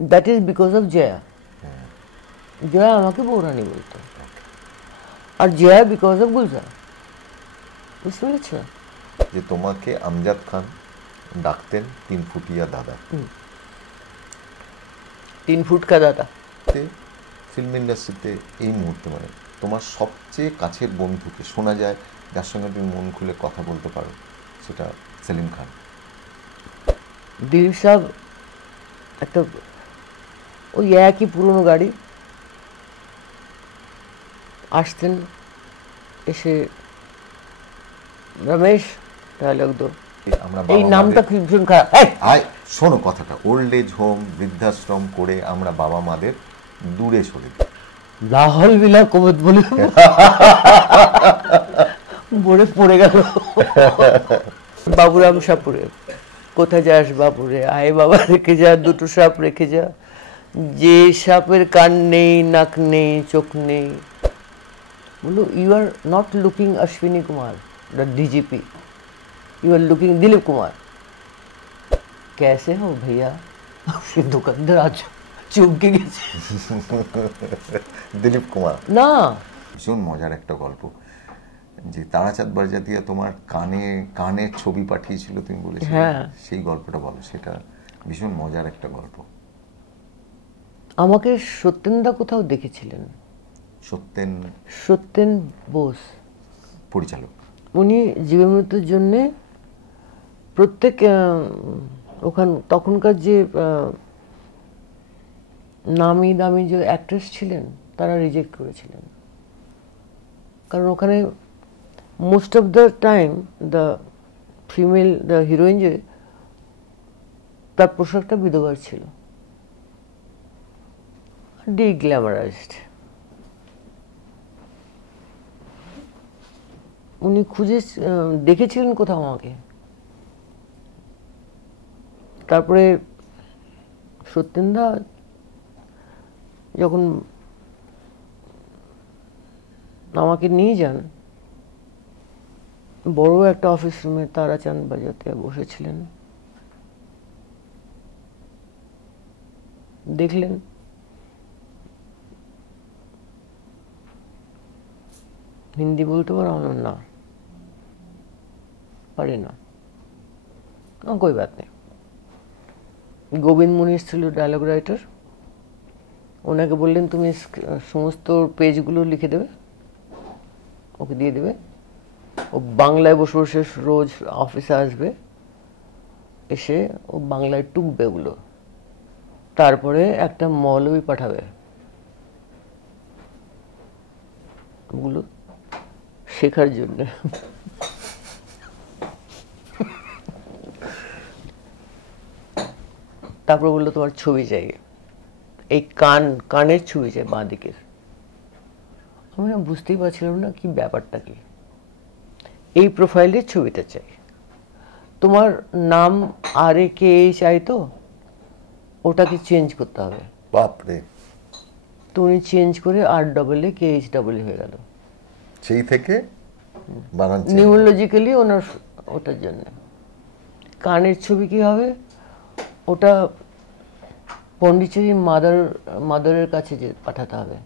That is because of Jaya. Jaya আমাকে বৌরানী বলতো, আর জয়া বিকজ অফ গুলজার। বুঝতে পেরেছ? যে তোমাকে আমজাদ খান ডাকতেন 3 ফুটিয়া দাদা। 3 ফুট কা দাদা। ফিল্ম ইন্ডাস্ট্রিতে এই মুহূর্তে মানে তোমার সবচেয়ে কাছের বন্ধুকে শোনা যায় যার সঙ্গে তুমি মন খুলে কথা বলতে পারো, সেটা সেলিম খান। দিলীপ সাহেব একটা ওই একই পুরনো গাড়ি আসতেন, এসে রমেশ ডায়লগ দো। এই নামটা ভীষণ খারাপ। শোনো কথাটা, ওল্ড এজ হোম বৃদ্ধাশ্রম করে আমরা বাবা মাদের দূরে সরে দিই। লাহল বিলা কবত বলে বড়ে পড়ে গেল। বাবুরাম সাপুরে, কোথায় যাস বাপুরে, আয় বাবা রেখে যা, 2টো সাপ রেখে যা, যে সাপের কান নেই, নাক নেই, চোখ নেই। বলো, you are not looking Ashwini Kumar the DGP, you are looking Dilip Kumar. कैसे हो भैया? সে দোকানদার আজ চমকে গেছে। দিলীপ কুমার না, ভীষণ মজার একটা গল্প যে তারাচাঁদ বারজাতিয়া তোমার কানের ছবি পাঠিয়েছিল, তুমি বলেছিলে। হ্যাঁ, সেই গল্পটা বলো, সেটা ভীষণ মজার একটা গল্প। আমাকে সত্যেনদা কোথাও দেখেছিলেন। সত্যেন বোস পরিচালক, উনি জীবন মৃত্যুর জন্যে প্রত্যেক তখনকার যে নামি দামি যে অ্যাক্ট্রেস ছিলেন তারা রিজেক্ট করেছিলেন, কারণ ওখানে most of the time the heroine যে তার পোশাকটা বিধবার ছিল, ডিগ্ল্যামারাইজড। উনি খুঁজে দেখেছিলেন কোথাও আমাকে। তারপরে সত্যেনদা যখন আমাকে নিয়ে যান, বড় একটা অফিস রুমে তারাচাঁদ বাজাতে বসেছিলেন, দেখলেন হিন্দি বলতে পারো? না পারি না। कोई बात नहीं। গোবিন্দ মুনিশ ছিল ডায়লগ রাইটার, ওনাকে বললেন তুমি সমস্ত পেজগুলো লিখে দেবে, ওকে দিয়ে দেবে, ও বাংলায় বসে বসে রোজ অফিসে আসবে, এসে ও বাংলায় টুকবে ওগুলো, তারপরে একটা মৌলবি পাঠাবে ওগুলো শেখার জন্য। তারপর বললো তোমার ছবি চাই, এই কানের ছবি চাই বাঁ দিকের। আমি না বুঝতেই পারছিলাম না কি ব্যাপারটা কি। এই প্রোফাইলের ছবিটা চাই, তোমার নাম RAKH চাই, তো ওটাকে চেঞ্জ করতে হবে। বাপরে! তুমি চেঞ্জ করে RAAKH হয়ে গেল। সেই থেকে বানান নিউরোলজিক্যালি ওনার ওটার জন্য কানের ছবি কি হবে, ওটা পন্ডিচেরি মাদারের কাছে যে পাঠাতে হবে।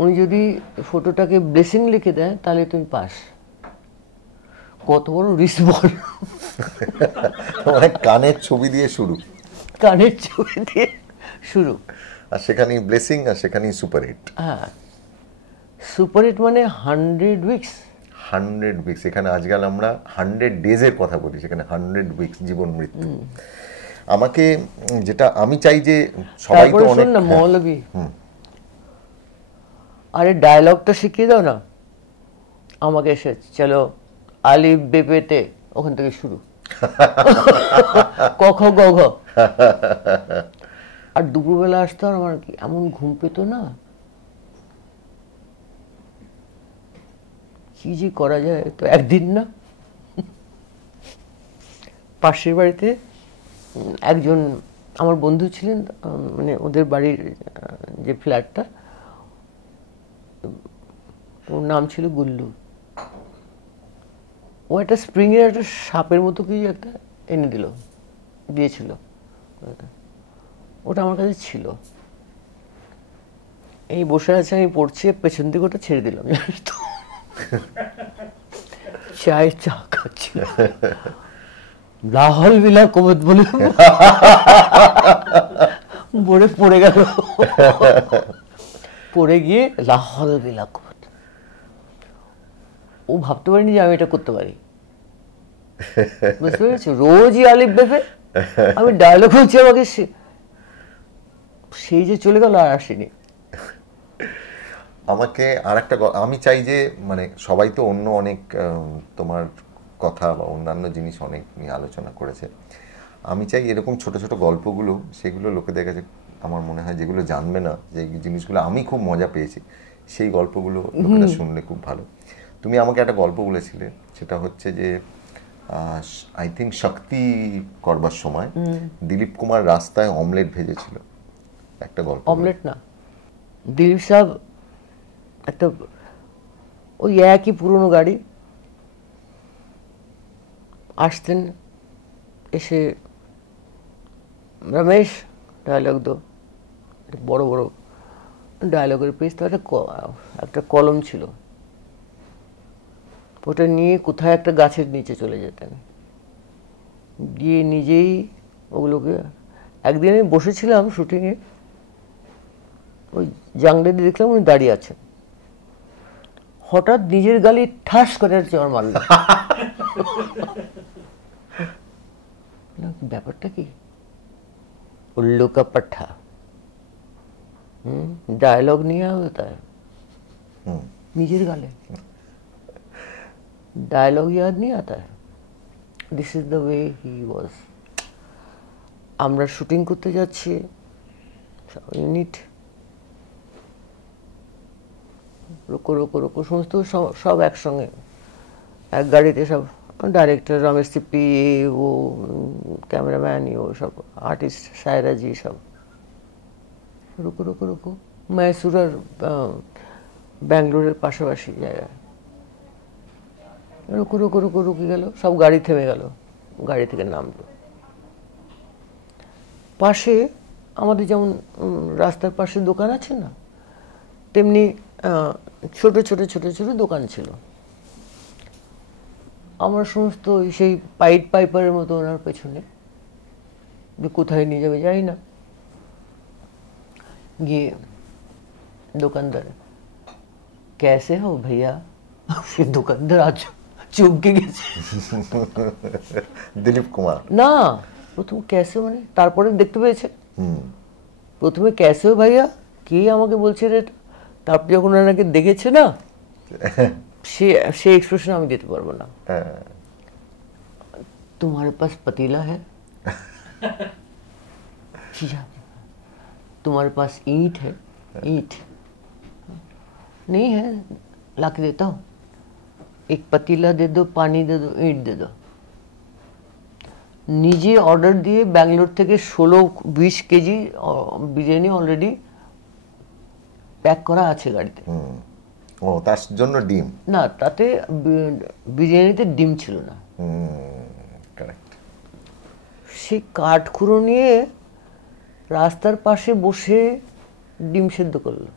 উনি যদি ফটোটাকে ব্লেসিং লিখে দেয় তাহলে তুমি পাস। কত বড় রিস্ক বল! মানে কানের ছবি দিয়ে শুরু, কানের ছবি দিয়ে শুরু, আর সেখানেই ব্লেসিং, আর সেখানেই সুপারহিট। হ্যাঁ, সুপারহিট মানে 100 উইকস। 100 উইকস। এখানে আজকাল আমরা 100 ডেজের কথা বলি, সেখানে 100 উইকস, জীবন মৃত্যু। আমাকে যেটা আমি চাই যে সবাই তো অনেক না মৌলবী, আরে ডায়লগটা শিখিয়ে দাও না আমাকে, এসে চলো আলিফ বেপেতে, ওখান থেকে শুরু, ক খ গ ঘ। আর দুপুরবেলা আসতো, আর আমার কি এমন ঘুম পেত না, কি যে করা যায়। তো একদিন না পাশের বাড়িতে একজন আমার বন্ধু ছিলেন, মানে ওদের বাড়ির যে ফ্ল্যাটটা, ওর নাম ছিল গুল্লু। ও একটা স্প্রিংয়ের একটা সাপের মতো কি একটা এনে দিয়েছিল। ওটা আমার কাছে ছিল। এই বসে আছে, আমি পড়ছি, পেছন দিকে ওটা ছেড়ে দিলাম, জানিস তো। চায়ের চা খাচ্ছি, লাহল বিলা কবত বলে বলে পড়ে গেল। পড়ে গিয়ে লাহল বিলা কবত। ও ভাবতে পারিনি যে আমি এটা করতে পারি, বুঝতে পেরেছি। রোজই আলিফ বেফে আমি ডায়লগ বলছি, আমাকে সেই যে চলে গেল, আর আসেনি। আমাকে আর একটা আমি চাই যে মানে সবাই তো অন্য অনেক তোমার কথা বা অন্যান্য জিনিস অনেক নিয়ে আলোচনা করেছে। আমি চাই এরকম ছোট ছোট গল্পগুলো, সেগুলো লোকেদের কাছে আমার মনে হয় যেগুলো জানবে না, যে জিনিসগুলো আমি খুব মজা পেয়েছি, সেই গল্পগুলো লোকেরা শুনলে খুব ভালো। তুমি আমাকে একটা গল্প বলেছিলে, সেটা হচ্ছে যে আই থিঙ্ক শক্তি করবার সময় দিলীপ কুমার রাস্তায় অমলেট ভেজেছিল, একটা গল্প। অমলেট না, দিলীপ সাহেব একটা ওই একই পুরনো গাড়ি আসতেন, এসে রমেশ ডায়লগ দো, বড় বড় ডায়লগের পেজ, তো একটা কলম ছিল, ওটা নিয়ে কোথায় একটা গাছের নিচে চলে যেতেন, গিয়ে নিজেই ওগুলোকে। একদিন আমি বসেছিলাম শুটিংয়ে, ওই জানলা দিয়ে দেখলাম উনি দাঁড়িয়ে আছেন, হঠাৎ নিজের গালি ঠাস করে চড় মারল। ব্যাপারটা কি? उल्लू का पट्टा, डायलॉग नहीं होता है, নিজের গালে डायलॉग याद नहीं आता है। This is the way he was. আমরা শুটিং করতে যাচ্ছি, ইউনিট রুকো রুকো রুকো, সমস্ত সব একসঙ্গে এক গাড়িতে, সব डायरेक्टर रमेश सिप्पी, वो कैमरामैन, वो सब आर्टिस्ट, शायरा जी, सब रुको रुको रुको। मैसूर और ব্যাঙ্গালোরের পাশাপাশি জায়গায়, রুকো রুকো রুকো রুকে গেল, সব গাড়ি থেমে গেল, গাড়ি থেকে নামলো। পাশে আমাদের যেমন রাস্তার পাশে দোকান আছে না, তেমনি ছোট ছোট ছোট ছোট দোকান ছিল। আমার সমস্ত সেই পাইট পাইপারের মতো ওনার পেছনে, যে কোথায় নিয়ে যাবে জানি না। গিয়ে দোকানদার, कैसे हो भैया? সে দোকানদার আজ চমকে গেছে। দিলীপ কুমার না, প্রথম ক্যাসে মানে, তারপরে দেখতে পেয়েছে। প্রথমে ক্যাসে হো ভাইয়া, কে আমাকে বলছে রে, তারপর যখন ওনাকে দেখেছে না, সে এক্সপ্রেশন আমি দিতে পারবো না। तुम्हारे पास पतीला है? तुम्हारे पास ईंट है? ईंट नहीं है, ला के देता हूँ। एक पतीला दे दो, पानी दे दो, ईंट दे दो। নিজে অর্ডার দিয়ে ব্যাঙ্গালোর থেকে 16-20 কেজি বিরিয়ানি অলরেডি প্যাক করা আছে গাড়িতে। ও, তার জন্য ডিম না, তাতে বিরিয়ানিতে ডিম ছিল না। কারেক্ট। সে কাঠখুড়ো নিয়ে রাস্তার পাশে বসে ডিম সেদ্ধ করলো।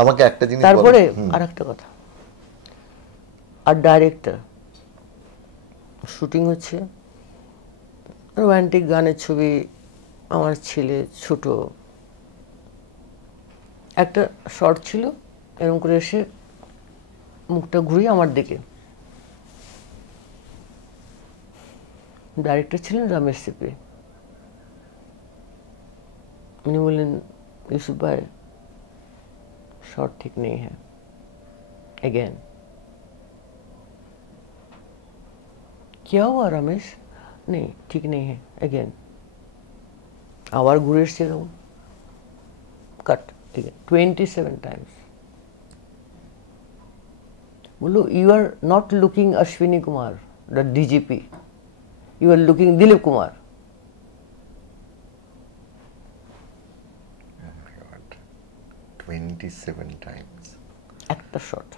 আমাকে একটা জিনিস তারপরে আর একটা কথা, আর ডাইরেক্টর, শুটিং হচ্ছে, রোম্যান্টিক গানের ছবি, আমার ছেলে ছোট, একটা শর্ট ছিল, এরকম করে এসে মুখটা ঘুরিয়ে আমার দিকে, ডাইরেক্টর ছিলেন রমেশ সিপ্পি। উনি বললেন, ইউসুফ ভাই शॉट ठीक नहीं है, अगेन। क्या हुआ रमेश? नहीं ठीक नहीं है, अगेन। आवार घुरे एসছে এরকম, कट, ठीक है, 27 टाइम्स। बोलो, you are not looking Ashwini Kumar, the DGP, you are looking Dilip Kumar। 27 Times একটা শট,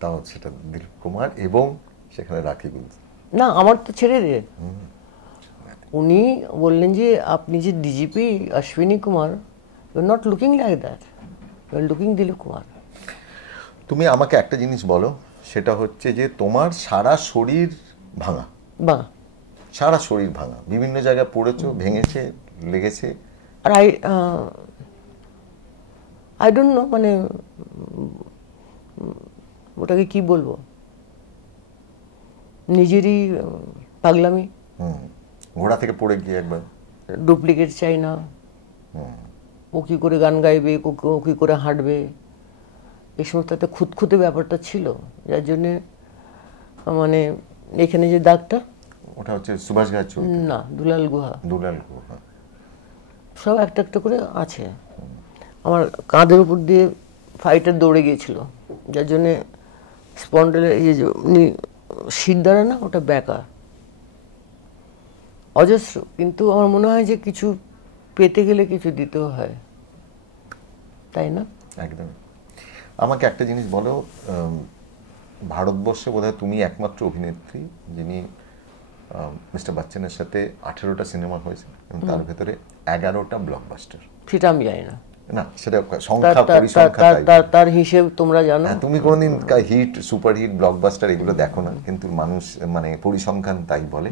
তাও সেটা দিলীপ কুমার এবং সেখানে রাখি গুলজার। না আমার তো ছেড়ে দে, উনি বললেন যে আপনি যে DGP Ashwini Kumar, you are not looking like that, you are looking Dilip Kumar. তুমি আমাকে একটা জিনিস বলো, সেটা হচ্ছে যে তোমার সারা শরীর ভাঙা, বা সারা শরীর ভাঙা, বিভিন্ন জায়গায় পড়েছো, ভেঙেছে, লেগেছে। আর আই ডোন্ট নো, মানে ওটাকে কি বলবো, নিজেরই পাগলামি। ঘোড়া থেকে পড়ে গিয়ে একবার ডুপ্লিকেট চাই না, ও কি করে গান গাইবে, ও কি করে হাঁটবে, এই সমস্ত একটা খুঁতখুঁতে ব্যাপারটা ছিল, যার জন্যে মানে এখানে যে দাগটা, ওটা হচ্ছে সুভাষ ঘাট চৌধুরী, না দুলাল গুহা, দুলাল গুহা, সব একটা একটা করে আছে। আমার কাঁধের উপর দিয়ে ফাইটার দৌড়ে গিয়েছিল, যার জন্যে স্পন্ডেলের এই যে শীত দ্বারা না, ওটা বেঁকা অজস্র। কিন্তু আমার মনে হয় যে কিছু পেতে গেলে কিছু দিতেও হয়, তাই না? একদম। আমাকে একটা জিনিস বলো, ভারতবর্ষে বোধহয় তুমি একমাত্র অভিনেত্রী যিনি মিস্টার বচ্চনের সাথে 18টা সিনেমা হয়েছে এবং তার ভেতরে 11টা ব্লকবাস্টার। সেটা আমি জানি না, না সেটা সংখ্যা, পরিসংখ্যা তার হিসেব তোমরা জানো। তুমি কোনোদিন হিট, সুপার হিট, ব্লকবাস্টার এগুলো দেখো না, কিন্তু মানুষ মানে পরিসংখ্যান তাই বলে।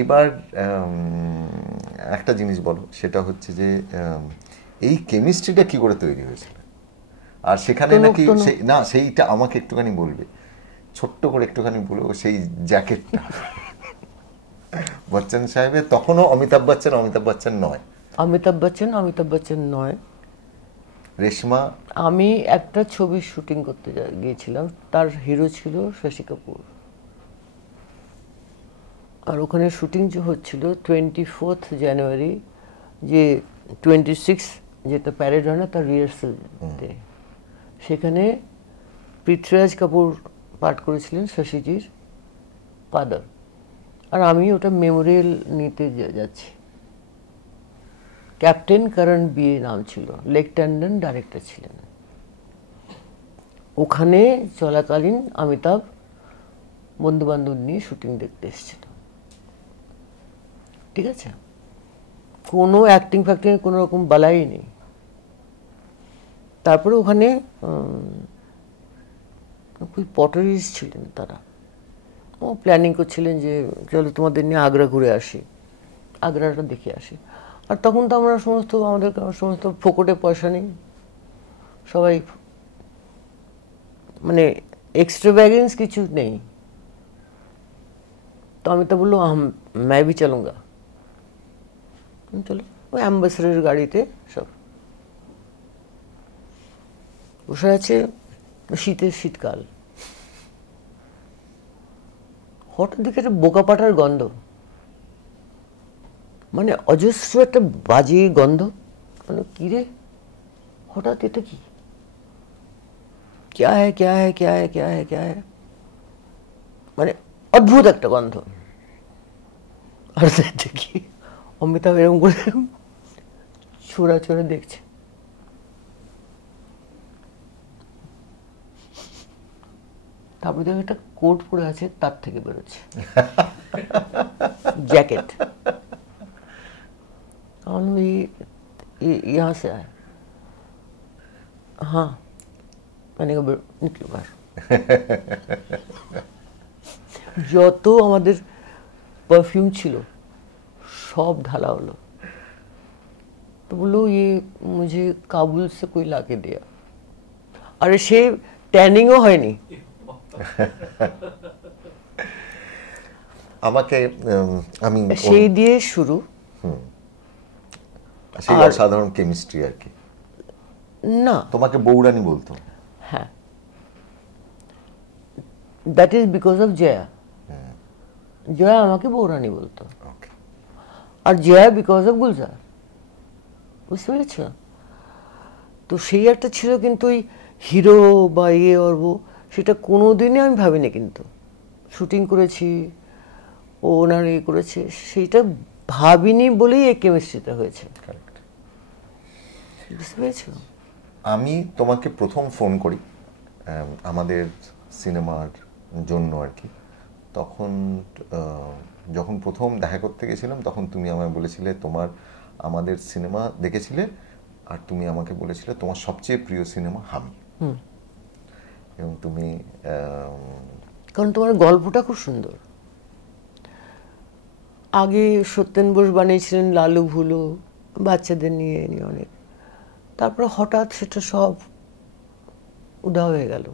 এবার একটা জিনিস বলো, সেটা হচ্ছে যে এই কেমিস্ট্রিটা কি করে তৈরি হয়েছিল, আর সেখানে নাকি না, সেইটা আমাকে একটুখানি বলবে, ছোট্ট করে একটুখানি বলবো, সেই জ্যাকেটটা বচ্চন সাহেবের, তখনও অমিতাভ বচ্চন নয়, অমিতাভ বচ্চন নয়, রেশমা। আমি একটা ছবির শুটিং করতে গিয়েছিলাম, তার হিরো ছিল শশী কাপুর, আর ওখানে শুটিং যে হচ্ছিল 24 জানুয়ারি, যে 26 যেটা প্যারেড হয় না, তার রিহার্সাল ডে। সেখানে পৃথ্বীরাজ কাপুর পাঠ করেছিলেন শশীজির ফাদার, আর আমি ওটা মেমোরিয়াল নিতে যাচ্ছি। ক্যাপ্টেন করণ বিয়ে নাম ছিল, লেফটেন্যান্ট ডাইরেক্টর ছিলেন। ওখানে চলাকালীন অমিতাভ বন্ধু বান্ধব নিয়ে শুটিং দেখতে এসেছিল, ঠিক আছে? কোনো অ্যাক্টিং ফ্যাক্টিং কোনো রকম বালাই নেই। তারপরে ওখানে পটারিস ছিলেন, তারা ও প্ল্যানিং করছিলেন যে চলো তোমাদের নিয়ে আগ্রা ঘুরে আসি, আগ্রাটা দেখে আসি। আর তখন তো আমরা আমাদের সমস্ত ফোকটে পয়সা নেই, সবাই মানে এক্সট্রাভ্যাগেন্স কিছু নেই। তো আমি তো বললো मैं भी चलूँगा, চলো ওই অ্যাম্বাসেডারের গাড়িতে সব বসে আছে, শীতকাল, হঠাৎ দিকে একটা বোকা পাটার গন্ধ, মানে অজস্র একটা বাজে গন্ধ। মানে কি রে, হঠাৎ এটা কি, क्या है क्या है क्या है क्या है क्या है, মানে অদ্ভুত একটা গন্ধ। আর দেখি অমিতাভ এরকম করে ছোড়া ছোড়া দেখছে, তারপরে দেখো একটা কোট পরে আছে, তার থেকে বেরোচ্ছে जैकेट। यहाँ से आया, हाँ मैंने कहा निकलो बाहर। যত আমাদের পারফিউম ছিল সব ঢালা হলো। তো বললো ये मुझे काबुल से कोई लाके दिया। আরে সে ট্যানিংও হয়নি। আমাকে আমি সেই দিয়ে শুরু, সেই অসাধারণ কেমিস্ট্রি আর কি। না তোমাকে বৌরানী বলতো, হ্যাঁ, that is because of Jaya. Jaya আমাকে বৌরানী বলতো, আর জয়া বিকজ অফ গুলজার, বুঝতে পেরেছ? তো সেই একটা ছিল, কিন্তু ওই হিরো বা অর্ব সেটা কোনোদিনই আমি ভাবিনি। কিন্তু শুটিং করেছি, ও ওনার করেছে, সেইটা ভাবিনি বলেই এই কেমিস্ট্রিটা হয়েছে, বুঝতে পেরেছ? আমি তোমাকে প্রথম ফোন করি আমাদের সিনেমার জন্য আর কি, তখন যখন প্রথম দেখা করতে গেছিলাম তখন তুমি আমায় বলেছিলে আমাদের সিনেমা দেখেছিলে, আর তুমি আমাকে বলেছিলে তোমার সবচেয়ে প্রিয় সিনেমা হামি। এবং তুমি কারণ তোমার গল্পটা খুব সুন্দর। আগে সত্যেন বোস বানিয়েছিলেন লালু ভুলু, বাচ্চাদের নিয়ে নিয়ে অনেক, তারপরে হঠাৎ সেটা সব উধাও হয়ে গেল,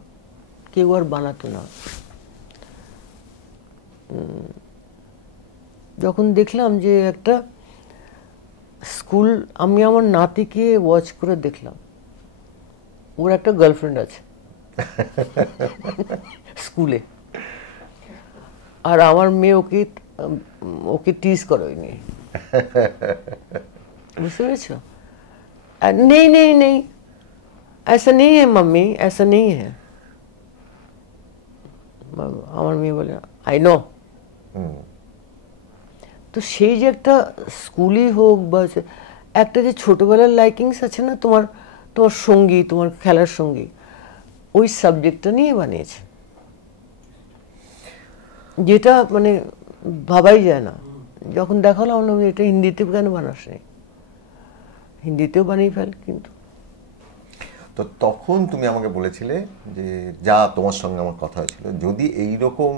কেউ আর বানাতো না। যখন দেখলাম যে একটা স্কুল, আমি আমার নাতিকে ওয়াচ করে দেখলাম, ওর একটা গার্লফ্রেন্ড আছে স্কুলে, আর আমার মেয়ে ওকে টিজ করে নিয়ে, বুঝতে পেরেছ? नहीं नहीं नहीं ऐसा नहीं है मम्मी, ऐसा नहीं है। আমার মেয়ে বলে আই নো। তো সেই যে একটা স্কুলই হোক বা একটা যে ছোটবেলার লাইকিংস আছে না, তোমার সঙ্গী, তোমার খেলার সঙ্গী, ওই সাবজেক্টটা নিয়ে বানিয়েছে, যেটা মানে ভাবাই যায় না। যখন দেখালাম না, এটা হিন্দিতে কেন বানাস নেই, হিন্দিতেও বানিয়ে ফেল। কিন্তু তো তখন তুমি আমাকে বলেছিলে যে যা তোমার সঙ্গে আমার কথা হয়েছিল, যদি এইরকম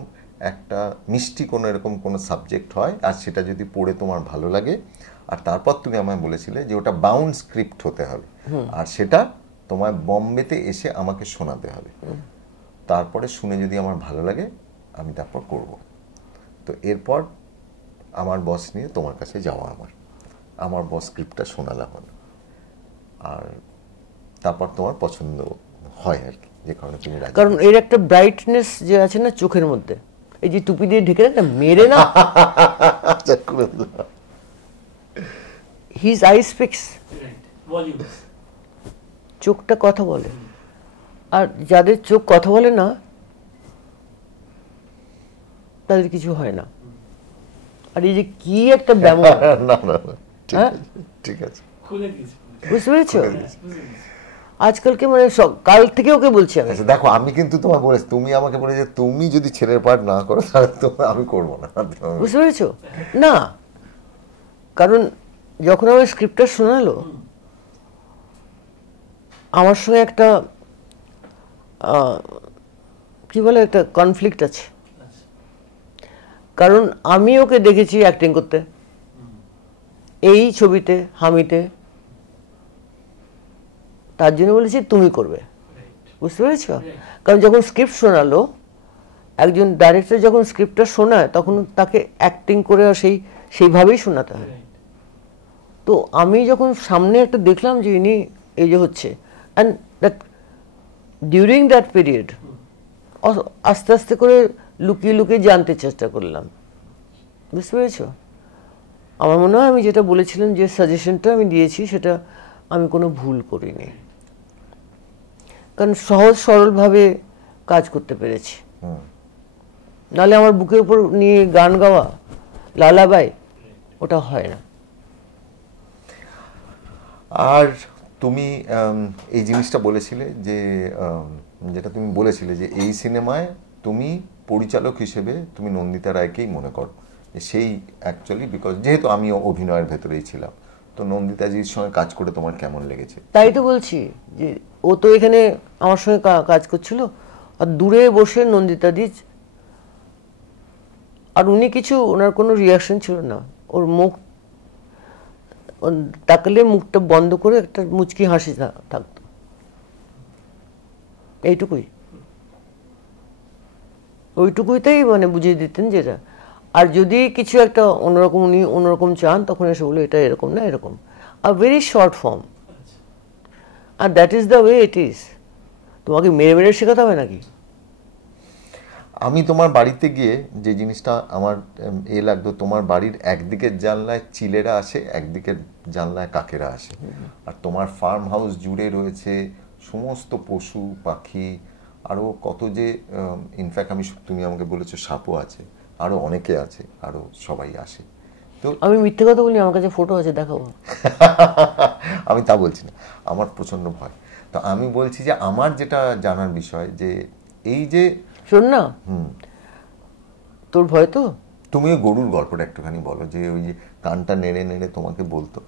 একটা মিষ্টি কোনো এরকম কোনো সাবজেক্ট হয় আর সেটা যদি পড়ে তোমার ভালো লাগে, আর তারপর তুমি আমায় বলেছিলে যে ওটা বাউন্ড স্ক্রিপ্ট হতে হবে, আর সেটা তোমায় বম্বেতে এসে আমাকে শোনাতে হবে, তারপরে শুনে যদি আমার ভালো লাগে আমি তারপর করব। তো এরপর আমার বস নিয়ে তোমার কাছে যাওয়া, আমার বস স্ক্রিপ্টটা শোনালাম, আর তারপর তোমার পছন্দ হয় আর কি, যে কারণে তুমি রাজি। কারণ এর একটা ব্রাইটনেস যে আছে না চোখের মধ্যে, এই যে টুপি দিয়ে ঢেকে রাখে মেরে না, হিজ আই স্পিক্স, চোখটা কথা বলে, আর যাদের চোখ কথা বলে না তাদের কিছু হয় না। আর এই যে কি একটা ব্যবহার, ঠিক আছে, বুঝতে পেরেছো? আজকালকে মানে কাল থেকে ওকে বলছি আমি, দেখো আমি কিন্তু তোমার বলেছি, তুমি আমাকে বলে যে তুমি যদি ছেলের পার্ট না করো তাহলে তো আমি করবো না, বুঝতে পেরেছো? না, কারণ যখন আমার স্ক্রিপ্টটা শোনালো, আমার সঙ্গে একটা কি বলে একটা কনফ্লিক্ট আছে। কারণ আমি ওকে দেখেছি অ্যাক্টিং করতে এই ছবিতে হামিতে, তার জন্য বলেছি তুমি করবে, বুঝতে পেরেছ? কারণ যখন স্ক্রিপ্ট শোনালো, একজন ডাইরেক্টর যখন স্ক্রিপ্টটা শোনায় তখন তাকে অ্যাক্টিং করে সেইভাবেই শোনাতে হয়। তো আমি যখন সামনে একটা দেখলাম যে ইনি এই যে হচ্ছে, and that during that period আস্তে আস্তে করে লুকিয়ে লুকিয়ে জানতে চেষ্টা করলাম, বুঝতে পেরেছ? আমার মনে হয় আমি যেটা বলেছিলাম, যে সাজেশনটা আমি দিয়েছি, সেটা আমি কোনো ভুল করিনি, কারণ সহজ সরলভাবে কাজ করতে পেরেছি। নাহলে আমার বুকের উপর নিয়ে গান গাওয়া, লালাবাই, ওটা হয় না। আর তুমি এই জিনিসটা বলেছিলে যে যেটা তুমি বলেছিলে যে এই সিনেমায় তুমি পরিচালক হিসেবে তুমি নন্দিতা রায়কেই মনে করো, সেই অ্যাকচুয়ালি বিকজ যেহেতু আমি অভিনয়ের ভেতরেই ছিলাম, তো নন্দিতাজির সঙ্গে কাজ করে তোমার কেমন লেগেছে? তাই তো বলছি যে ও তো এখানে আমার সঙ্গে কাজ করছিল, আর দূরে বসে নন্দিতাদি, আর উনি কিছু, ওনার কোনো রিয়াকশন ছিল না, ওর মুখ তাকালে মুখটা বন্ধ করে একটা মুচকি হাসি থাকতো, এইটুকুই, ওইটুকুইতেই মানে বুঝিয়ে দিতেন যেটা। আর যদি কিছু একটা অন্যরকম, উনি অন্যরকম চান, তখন এসে বলে এটা এরকম না এরকম, আ ভেরি শর্ট ফর্ম, আর that is the way it is. তোমাকে মেরে মেরে শেখাতে হবে নাকি? আমি তোমার বাড়িতে গিয়ে যে জিনিসটা আমার লাগতো, তোমার বাড়ির একদিকের জানলায় চিলেরা আসে, একদিকের জানলায় কাকেরা আসে, আর তোমার ফার্ম হাউস জুড়ে রয়েছে সমস্ত পশু পাখি, আরও কত যে, ইনফ্যাক্ট তুমি আমাকে বলেছো সাপও আছে, আরও অনেকে আছে, আরও সবাই আসে। তো আমি মিথ্যে কথা বলি, আমার কাছে ফটো আছে, দেখাবো। আমি তা বলছি না, আমার প্রচন্ড ভয়। তো আমি বলছি যে আমার যেটা জানার বিষয়, যে এই যে শোন না, তোর ভয় তো? তুমি ওই গরুর গল্পটা একটুখানি বলো, যে ওই যে কানটা নেড়ে নেড়ে তোমাকে বলতো,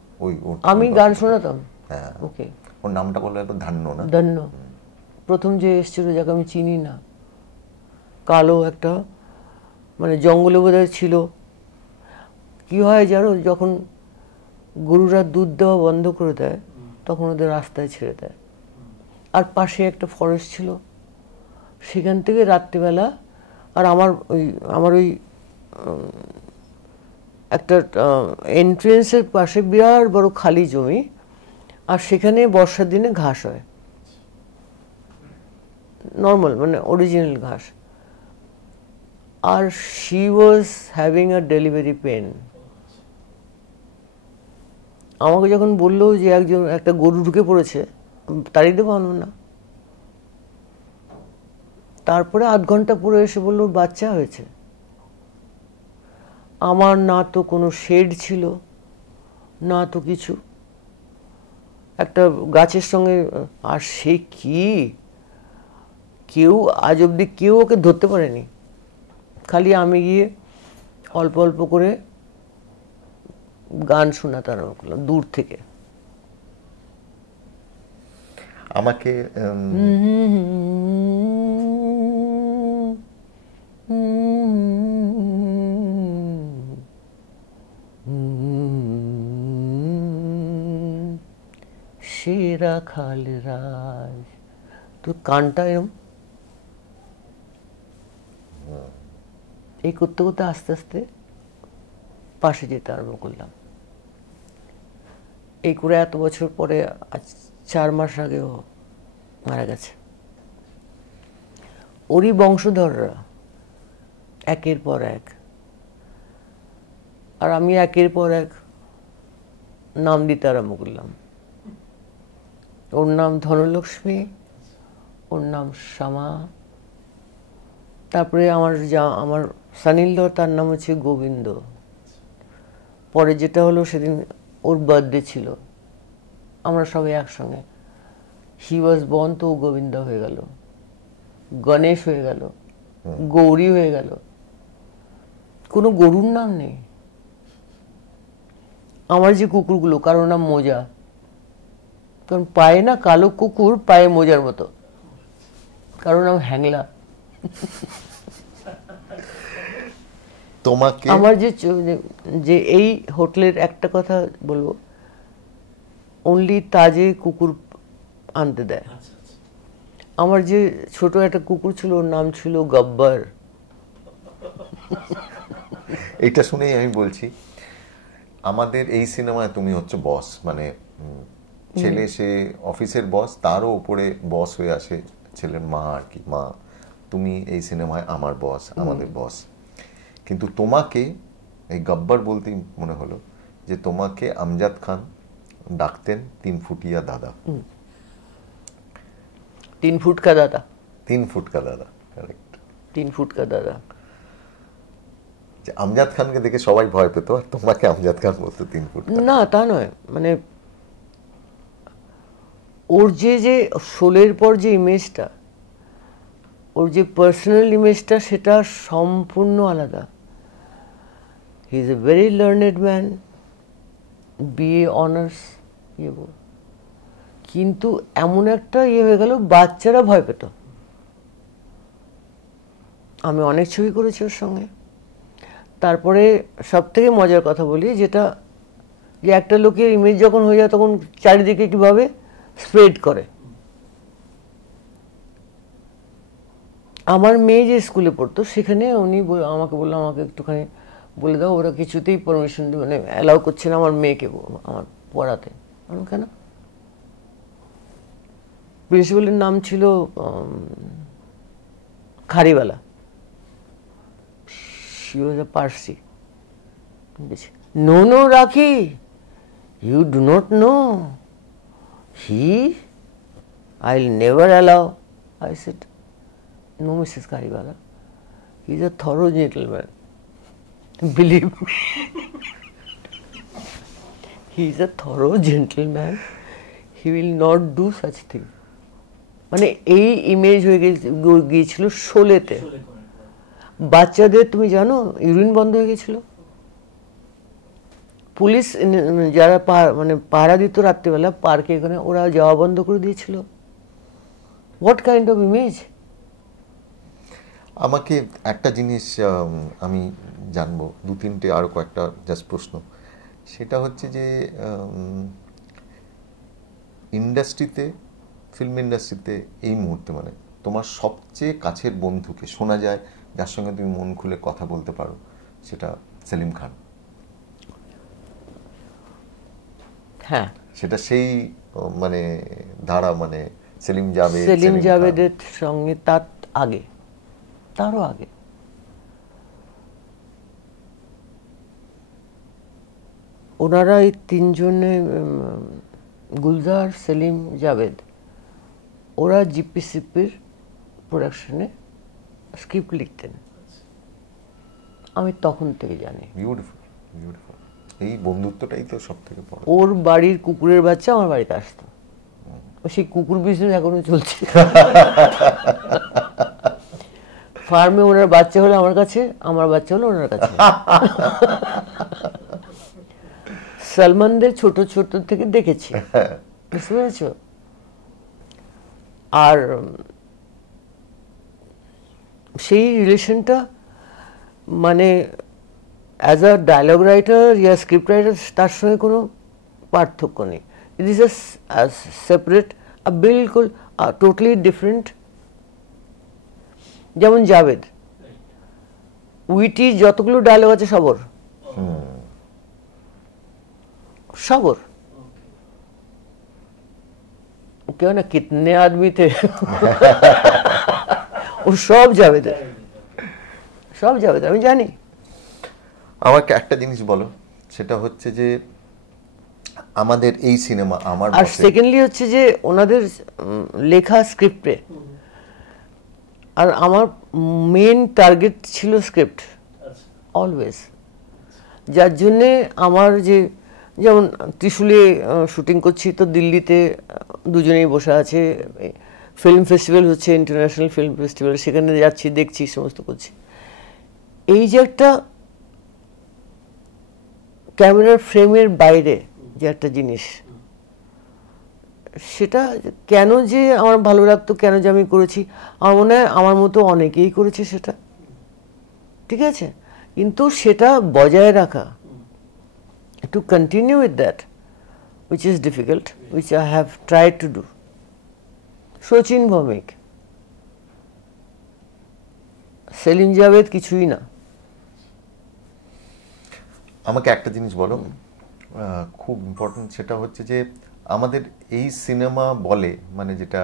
আমি গান শোনাতাম। হ্যাঁ, ওকে, ওর নামটা বললো একটু, ধান্য না? ধন্য। প্রথম যে এসেছিল, যাকে আমি চিনি না, কালো একটা, মানে জঙ্গলে বোধহয় ছিল। কি হয় জানো, যখন গরুরা দুধ দেওয়া বন্ধ করে দেয় তখন ওদের রাস্তায় ছেড়ে দেয়। আর পাশে একটা ফরেস্ট ছিল, সেখান থেকে রাত্রিবেলা, আর আমার ওই একটা এন্ট্রেন্সের পাশে বিরাট বড় খালি জমি, আর সেখানে বর্ষার দিনে ঘাস হয়, নর্মাল মানে অরিজিনাল ঘাস। আর she was having a delivery pain. আমাকে যখন বললো যে একটা গরু ঢুকে পড়েছে, তাড়িয়ে দেবো আনবো না। তারপরে আধ ঘন্টা পরে এসে বললো বাচ্চা হয়েছে। আমার না তো কোনো শেড ছিল, না তো কিছু, একটা গাছের সঙ্গে। আর সে কি, কেউ আজ অব্দি কেউ ওকে ধরতে পারেনি। খালি আমি গিয়ে অল্প অল্প করে গান শোনাতে আরম্ভ করলাম দূর থেকে। আমাকে সেরা খাল রাজ, তো কানটা এরম এই করতে করতে আস্তে আস্তে পাশে যেতে আরম্ভ করলাম। এই করে এত বছর পরে, আজ 4 মাস আগেও মারা গেছে। ওরই বংশধররা একের পর এক, আর আমি একের পর এক নাম দিতে আরম্ভ করলাম। ওর নাম ধনলক্ষ্মী, ওর নাম শ্যামা, তারপরে আমার সানিলদর, তার নাম হচ্ছে গোবিন্দ। পরে যেটা হলো, সেদিন ওর বার্থডে ছিল, আমরা সবাই একসঙ্গে, হি ওয়াজ বর্ন, তো গোবিন্দ হয়ে গেল, গণেশ হয়ে গেল, গৌরী হয়ে গেল। কোনো গরুর নাম নেই। আমার যে কুকুরগুলো, কারোর নাম মোজা, কারণ পায়ে না কালো কুকুর, পায়ে মোজার মতো। কারোর নাম হ্যাংলা। তোমাকে আমার যে এই হোটেলের একটা কথা বলবো, অনলি তাজে কুকুর আনতে দেয়। আমার যে ছোট একটা কুকুর ছিল, ওর নাম ছিল গব্বর। এটা শুনেই আমি বলছি, আমাদের এই সিনেমায় তুমি হচ্ছে বস, মানে ছেলে সে অফিসের বস, তারও উপরে বস হয়ে আসে ছেলের মা আর কি, মা তুমি এই সিনেমায় আমার বস, আমাদের বস। কিন্তু তোমাকে এই গব্বর বলতেই মনে হলো যে তোমাকে আমজাদ খান ডাকতেন 3 ফুটিয়া দাদা। 3 ফুট কা দাদা। 3 ফুট কা দাদা, কারেক্ট। 3 ফুট কা দাদা। যে আমজাদ খানকে দেখে সবাই ভয় পেত, আর তোমাকে আমজাদ খান বলতো 3 ফুট। না, তা নয়, মানে ওর যে শোলের পর যে ইমেজটা, ওর যে পার্সোনাল ইমেজটা, সেটা সম্পূর্ণ আলাদা। He is a very learned man, BA honours, কিন্তু এমন একটা হয়ে গেল, বাচ্চারা ভয় পেত। আমি অনেক ছবি করেছি ওর সঙ্গে। তারপরে সব থেকে মজার কথা বলি, যেটা যে একটা লোকের ইমেজ যখন হয়ে যায়, তখন চারিদিকে কিভাবে স্প্রেড করে। আমার মেয়ে যে স্কুলে পড়তো, সেখানে উনি আমাকে বললো, আমাকে একটুখানি বলে দাও, ওরা কিছুতেই পারমিশন মানে অ্যালাউ করছে না আমার মেয়েকে আমার পড়াতে। আমি কেন? প্রিন্সিপালের নাম ছিল খারিওয়ালা। She was a Parsi. No, Rakhi, you do not know. I'll never allow. I said, no, Mrs. Kariwala. He's a thorough gentleman. Believe me. He's a thorough gentleman. He will not do such thing. মানে এই image হয়ে গিয়েছিল শোলেতে। বাচ্চাদের তুমি জানো urine বন্ধ হয়ে গেছিল, পুলিশ যারা মানে পাহারা দিত রাত্রিবেলা পার্কে, এখানে ওরা যাওয়া বন্ধ করে দিয়েছিল। What kind of image? আমাকে একটা জিনিস আমি জানবো, দু তিনটে আরো কয়েকটা জাস্ট প্রশ্ন। সেটা হচ্ছে যে ইন্ডাস্ট্রিতে, ফিল্ম ইন্ডাস্ট্রিতে এই মুহূর্তে মানে তোমার সবচেয়ে কাছের বন্ধুকে শোনা যায় যার সঙ্গে তুমি মন খুলে কথা বলতে পারো, সেটা সেলিম খান। হ্যাঁ, সেটা সেই মানে ধারা, মানে সেলিম জাভেদ, সেলিম জাভেদের সঙ্গে তার আগে, তারও আগে ওনারা এই তিনজনে, গুলজার, সেলিম, জাভেদ, ওরা জিপিসিপির প্রোডাকশনে স্ক্রিপ্ট লিখতেন, আমি তখন থেকে জানি। Beautiful, beautiful. এই বন্ধুত্বটাই তো সব থেকে বড়। ওর বাড়ির কুকুরের বাচ্চা আমার বাড়িতে আসতো, সেই কুকুর বিজনেস এখনো চলছে। ফার্মে ওনার বাচ্চা হলো আমার কাছে, আমার বাচ্চা হলো ওনার কাছে। সালমানদের ছোট ছোট থেকে দেখেছি, বুঝতে পেরেছ? আর সেই রিলেশনটা মানে অ্যাজ আ ডায়লগ রাইটার ইয়া স্ক্রিপ্ট রাইটার তার সঙ্গে কোনো পার্থক্য নেই। ইট ইজ আ সেপারেট, বিলকুল টোটালি ডিফারেন্ট। যেমন জাভেদ, উইটি যতগুলো ডায়লগ আছে সবর, সবর। কেউ না কিতনে আদমি থে, ও সব জাভেদের, সব জাভেদ, আমি জানি। আমাকে একটা জিনিস বলো, সেটা হচ্ছে যে আমাদের এই সিনেমা আমার, আর সেকেন্ডলি হচ্ছে যে ওনাদের লেখা স্ক্রিপ্টে, আর আমার মেন টার্গেট ছিল স্ক্রিপ্ট অলওয়েজ, যার জন্যে আমার যে, যেমন ত্রিশুলে শুটিং করছি তো দিল্লিতে দুজনেই বসে আছে, ফিল্ম ফেস্টিভ্যাল হচ্ছে, ইন্টারন্যাশনাল ফিল্ম ফেস্টিভ্যাল, সেখানে যাচ্ছি, দেখছি, সমস্ত করছি। এই যে একটা ক্যামেরার ফ্রেমের বাইরে যে একটা জিনিস, সেটা কেন যে আমার ভালো লাগতো, কেন যে আমি করেছি, আমার মনে হয় আমার মতো অনেকেই করেছে সেটা, ঠিক আছে? কিন্তু সেটা বজায় রাখা, to continue with that, which is difficult, which I have tried to do. Sachin Bhaumik, Selim Javed কিছুই না। আমাকে একটা জিনিস বলো, খুব ইম্পর্টেন্ট, সেটা হচ্ছে যে আমাদের এই সিনেমা বলে, মানে যেটা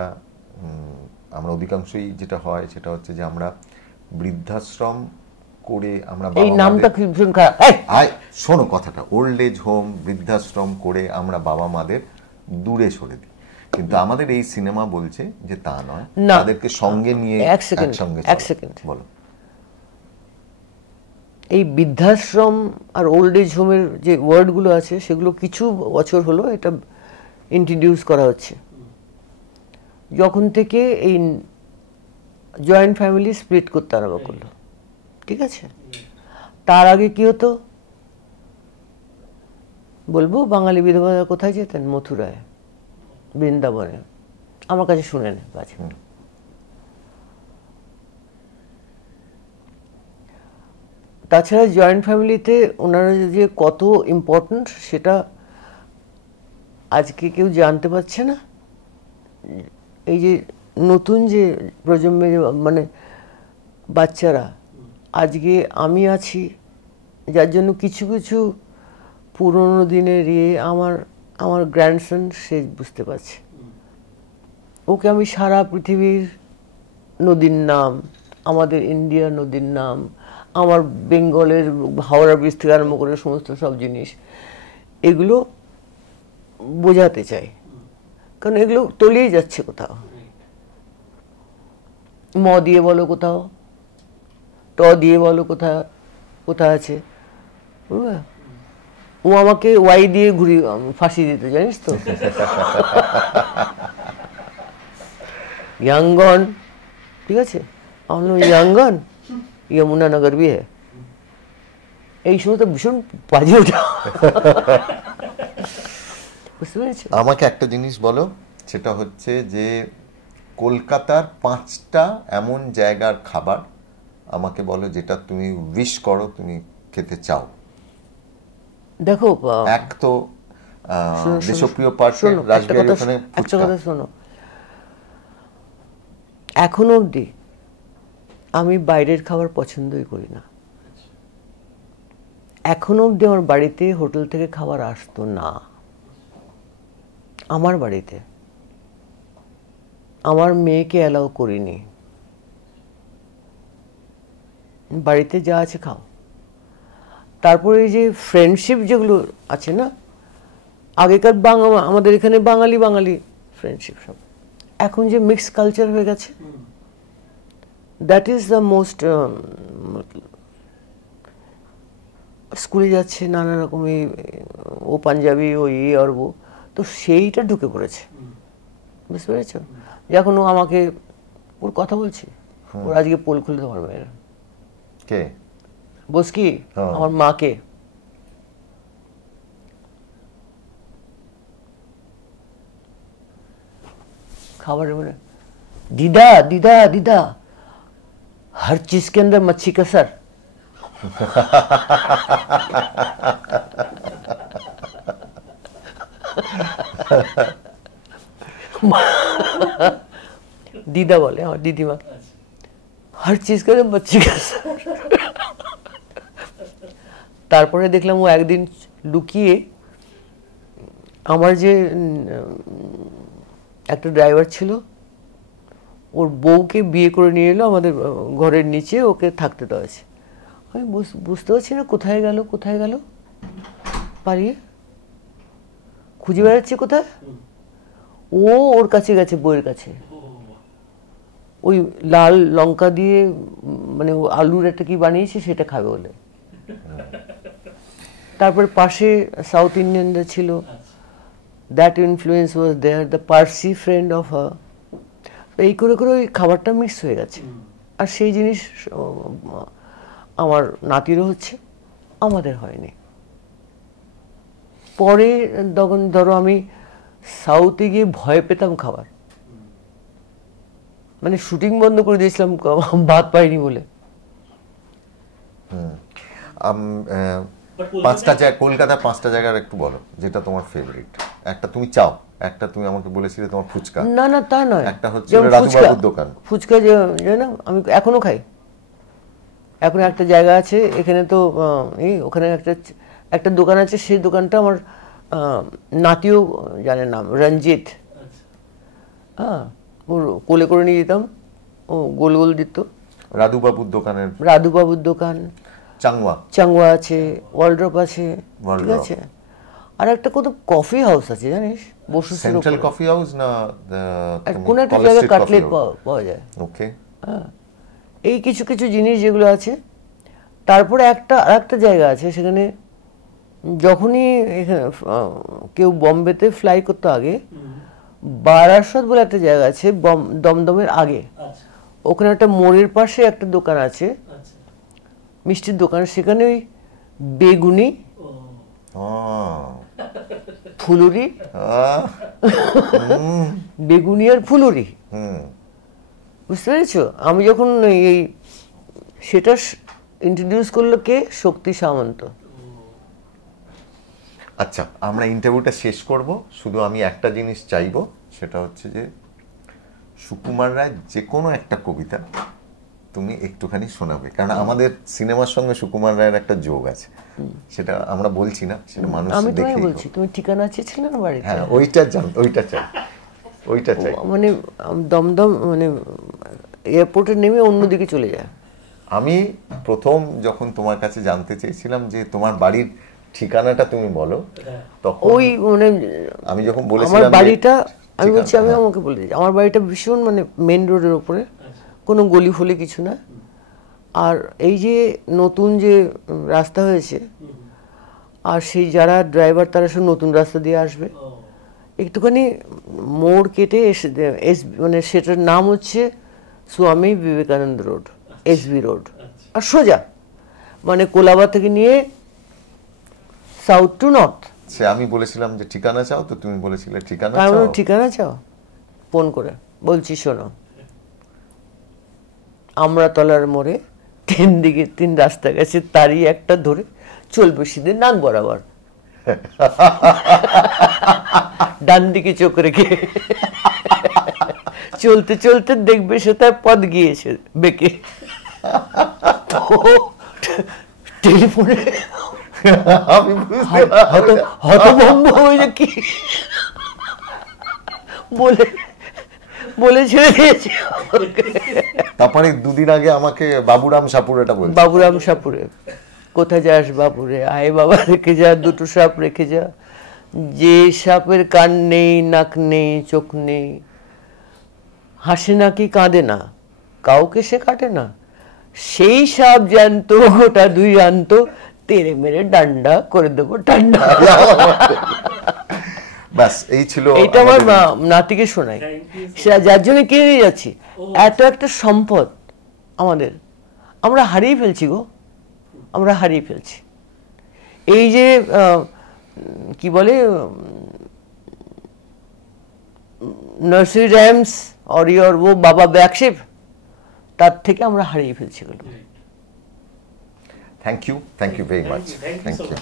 আমরা অধিকাংশই যেটা হয় সেটা হচ্ছে যে আমরা বৃদ্ধাশ্রম করে, আমরা এই নামটা ভীষণ খারাপ। শোনো কথাটা, ওল্ড এজ হোম, বৃদ্ধাশ্রম করে আমরা বাবা মাদের দূরে সরে দিই, কিন্তু আমাদের এই সিনেমা বলছে যে তা নয়, তাদেরকে সঙ্গে নিয়ে একসঙ্গে। এক সেকেন্ড বলো। এই বৃদ্ধাশ্রম আর ওল্ড এজ হোমের যে ওয়ার্ডগুলো আছে সেগুলো কিছু বছর হলো এটা ইন্ট্রোডিউস করা হচ্ছে, যখন থেকে এই জয়েন্ট ফ্যামিলি স্প্লিট করতে আরম্ভ করলো, ঠিক আছে? তার আগে কি হতো বলবো, বাঙালি বিধবারা কোথায় যেতেন? মথুরায়, বৃন্দাবনে। আমার কাছে শুনে নেন কাছে। তাছাড়া জয়েন্ট ফ্যামিলিতে ওনারা যে কত ইম্পর্টেন্ট সেটা আজকে কেউ জানতে পারছে না। এই যে নতুন যে প্রজন্মের মানে বাচ্চারা, আজকে আমি আছি যার জন্য কিছু কিছু পুরনো দিনের আমার গ্র্যান্ডসন সে বুঝতে পারছে। ওকে আমি সারা পৃথিবীর নদীর নাম, আমাদের ইন্ডিয়ার নদীর নাম, আমার বেঙ্গলের হাওড়া ব্রিজ থেকে আরম্ভ করে সমস্ত সব জিনিস, এগুলো বোঝাতে চাই, কারণ এগুলো তলিয়ে যাচ্ছে কোথাও। ম দিয়ে বলো কোথাও, ট দিয়ে বলো কোথায় আছে। ও আমাকে ওয়াই দিয়ে ঘুরিয়ে ফাঁসি দিত, জানিস তো? ইয়াঙ্গন, ঠিক আছে, আমার ইয়াঙ্গন यमुनानगर भी है। এই সময় তো ভীষণ বাজে ওঠা। বুঝতে পেরেছো? আমাকে একটা জিনিস বলো, সেটা হচ্ছে যে কলকাতার 5টা এমন জায়গার খাবার আমাকে বলো যেটা তুমি উইশ করো তুমি খেতে চাও। দেখো এক তো দেশপ্রিয় পার্কে রাসবিহারী ওখানে একটা কথা শোনো, এখনো অবধি আমি বাইরের খাবার পছন্দই করি না। এখনো অবধি আমার বাড়িতে হোটেল থেকে খাবার আসতো না। আমার বাড়িতে আমার মেয়েকে অ্যালাউ করিনি। বাড়িতে যা আছে খাও। তারপরে এই যে ফ্রেন্ডশিপ যেগুলো আছে না, আগেকার আমাদের এখানে বাঙালি বাঙালি ফ্রেন্ডশিপ সব, এখন যে মিক্স কালচার হয়ে গেছে, দ্যাট ইজ দ্য মোস্ট। স্কুলে যাচ্ছে নানা রকম, ও পাঞ্জাবি, ও আর ও, তো সেইটা ঢুকে পড়েছে। বুঝতে পেরেছ? যখন ও আমাকে, ওর কথা বলছি, ওর আজকে পোল খুলে দেওয়ার মেয়েরা কে বস কি আমার মাকে, খাবার বলে दीदा दीदा दीदा हर चीज के अंदर मच्छी का सर। दीदा बोले, हाँ दीदी माँ, हर चीज के अंदर मच्छी का सर। তারপরে দেখলাম ও একদিন লুকিয়ে আমার যে একটা ড্রাইভার ছিল ওর বউকে বিয়ে করে নিয়ে এলো আমাদের ঘরের নিচে, ওকে থাকতে দেওয়া আছে। আমি বুঝতে পারছি না কোথায় গেল কোথায় গেল, পালিয়ে খুঁজে বেড়াচ্ছে কোথায়। ও ওর কাছে গেছে, বউয়ের কাছে, ওই লাল লঙ্কা দিয়ে মানে আলুর একটা কি বানিয়েছে সেটা খাবে বলে। তারপর পাশে সাউথ ইন্ডিয়ানরা ছিল, that influence was there, the Parsi friend of her. এই করে করে ওই খাবারটা মিক্স হয়ে গেছে। আর সেই জিনিস আমার নাতিরও হচ্ছে, আমাদের হয়নি। পরে তখন ধরো আমি সাউথে গিয়ে ভয় পেতাম খাবার, মানে শুটিং বন্ধ করে দিয়েছিলাম ভাত পাইনি বলে। কলকাতার 5টা জায়গার একটু বলো যেটা তোমার ফেভারিট। একটা তুমি চাও, একটা তুমি আমাকে বলেছিলে তোমার ফুচকা। না না তা নয়, একটা হচ্ছে রাধুবাবুর দোকান। ফুচকা যে না আমি এখনো খাই। এখন একটা জায়গা আছে এখানে, তো ওখানে একটা দোকান আছে, সেই দোকানটা আমার নাতিও জানে নাম, রঞ্জিত। হ্যাঁ, ওর কোলে করে নিয়ে যেতাম, ও গোল গোল দিত। রাধুবাবুর দোকানের, রাধুবাবুর দোকান, চাংওয়া আছে, ওয়ার্ল্ড্রপ আছে, ঠিক আছে। আর একটা কত কফি হাউস আছে জানিস, সেন্ট্রাল কফি হাউস না কোন একটা জায়গায় কাটলেট পাওয়া যায়। ওকে, হ্যাঁ, এই কিছু কিছু জিনিস যেগুলো আছে। তারপরে আরেকটা জায়গা আছে সেখানে, যখনই এখানে কেউ বম্বেতে ফ্লাই করতো আগে, বারাসত বলে একটা জায়গা আছে দমদমের আগে, ওখানে একটা মোড়ের পাশে একটা দোকান আছে, মিষ্টির দোকান। সেখানে ওই বেগুনি, ফুলুরি, বেগুনি আর ফুলুরি, বুঝতে পেরেছো? আমি যখন এই সেটা ইন্ট্রোডিউস করলো কে, শক্তি সামন্ত। আচ্ছা, আমরা ইন্টারভিউটা শেষ করব, শুধু আমি একটা জিনিস চাইবো, সেটা হচ্ছে যে সুকুমার রায় যে কোনো একটা কবিতা তুমি একটুখানি শোনাবে, কারণ আমাদের সিনেমার সঙ্গে সুকুমার রায়ের একটা যোগ আছে, সেটা আমরা বলছি না, সেটা মানুষ দেখেই বলছি। তুমি ঠিকানা চেয়েছিলে না বাড়িতে? হ্যাঁ, ওইটা চাই। মানে দমদম মানে এয়ারপোর্টে নেমে অন্যদিকে চলে যায়। আমি প্রথম যখন তোমার কাছে জানতে চেয়েছিলাম যে তোমার বাড়ির ঠিকানাটা তুমি বলো, তখন ওই মানে আমি যখন বলেছিলাম আমার বাড়িটা, আমি বলছি আমি আমাকে বলে দিই, আমার বাড়িটা ভীষণ মানে মেন রোডের ওপরে, কোনো গলি ফলি কিছু না। আর এই যে নতুন যে রাস্তা হয়েছে, আর সেই যারা ড্রাইভার তারা সব নতুন রাস্তা দিয়ে আসবে, একটুখানি মোড় কেটে মানে সেটার নাম হচ্ছে Swami Vivekananda road, SB road. আর সোজা, মানে কোলাবা থেকে নিয়ে সাউথ টু নর্থ। সে আমি বলেছিলাম যে ঠিকানা চাও, তো তুমি বলেছিলে ঠিকানা আমি চাও। ঠিকানা চাও, ফোন করে বলছি শোনো, আমরাতলার মোড়ে 3 রাস্তা গেছে, তারই একটা ধরে চলবে সিধে নাক বরাবর, ডান দিকে চোখ রেখে চলতে চলতে দেখবে সে তার পথ গিয়েছে বেঁকে। তো টেলিফোনে আমি বুঝতে পারলাম। হতভম্ব হয়ে কি বলে বলে ছেড়ে দিয়েছে। তারপরে 2 দিন আগে আমাকে বাবুরাম সাপুরেটা বলছে। বাবুরাম সাপুরে, কোথায় যাস বাপুরে, আয় বাবা রেখে যা, 2টো সাপ রেখে যা, যে সাপের কান নেই, নাক নেই, চোখ নেই, হাসে না কি কাঁদে না, কাউকে সে কাটে না, সেই সাপ জ্যান্ত গোটা 2 আনত, তেরে মেরে ডান্ডা করে দেবো ঠান্ডা। ব্যাস এই ছিল। এইটা আমার নাতিকে শোনাই, সেটা যার জন্য কিনে নিয়ে যাচ্ছি। এত একটা সম্পদ আমাদের, আমরা হারিয়ে ফেলছি গো, আমরা হারিয়ে ফেলছি। এই যে কি বলে নার্সারি রাইমস অর ইয়োর ও বাবা ব্যাকশিপ, তার থেকে আমরা হারিয়ে ফেলছি। Thank you very much. Thank you.